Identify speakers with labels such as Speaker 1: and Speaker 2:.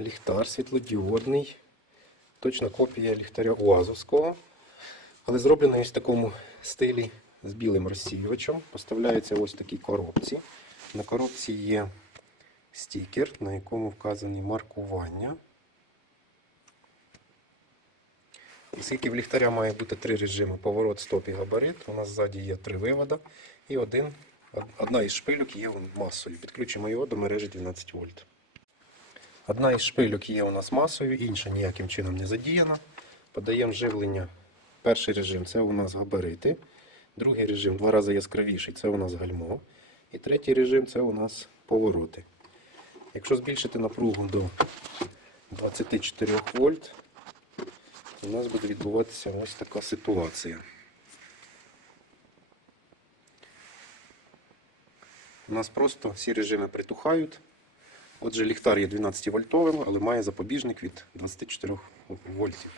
Speaker 1: ліхтар світлодіодний. Точна копія ліхтаря УАЗовського. Але зроблений в такому стилі з білим розсіювачем. Поставляється ось в такій коробці. На коробці є стікер, на якому вказані маркування. Оскільки в ліхтаря має бути три режими: поворот, стоп і габарит. У нас ззаді є три вивода і один, одна із шпильок є масою. Підключимо його до мережі 12 вольт. Одна із шпильок є у нас масою, інша ніяким чином не задіяна. Подаємо живлення. Перший режим це у нас габарити. Другий режим два рази яскравіший це у нас гальмо. І третій режим це у нас повороти. Якщо збільшити напругу до 24 вольт, у нас буде відбуватися ось така ситуація. У нас просто всі режими притухають. Отже, ліхтар є 12 вольтовим, але має запобіжник від 24 вольтів.